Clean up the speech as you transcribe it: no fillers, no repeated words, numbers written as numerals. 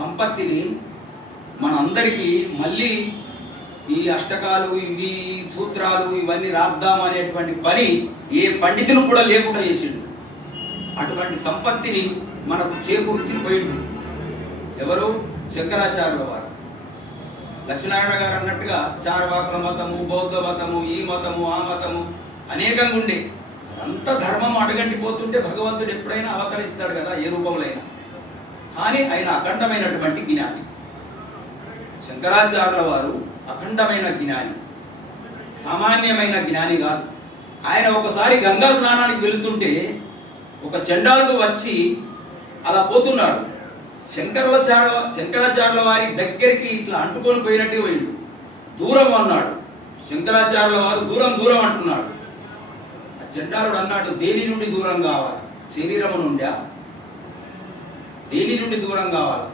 సంపత్తిని మనందరికీ మళ్ళీ ఈ అష్టకాలు ఇవి సూత్రాలు ఇవన్నీ రాద్దాం అనేటువంటి పని ఏ పండితులు కూడా లేకుండా చేసిండు. అటువంటి సంపత్తిని మనకు చేకూర్చి పోయిండు ఎవరు? శంకరాచార్యుల వారు. లక్ష్మీనారాయణ గారు అన్నట్టుగా చార్వాకుల మతము, బౌద్ధ మతము, ఈ మతము, ఆ మతము అనేకంగా ఉండే. అంత ధర్మం అడగంటిపోతుంటే భగవంతుడు ఎప్పుడైనా అవతరిస్తాడు కదా, ఏ రూపంలో అయినా. కానీ ఆయన అఖండమైనటువంటి జ్ఞాని. శంకరాచార్యుల వారు అఖండమైన జ్ఞాని, సామాన్యమైన జ్ఞాని కాదు. ఆయన ఒకసారి గంగా స్నానానికి వెళుతుంటే ఒక చండాలుడు వచ్చి అలా పోతున్నాడు. శంకరాచార్యుల వారి దగ్గరికి ఇట్లా అంటుకొని పోయినట్టు పోయిండు. దూరం అన్నాడు శంకరాచార్యుల వారు, దూరం దూరం అంటున్నాడు. ఆ చండాలుడు అన్నాడు, దేని నుండి దూరం కావాలి? శరీరము నుండా? దేని నుండి దూరం కావాలి?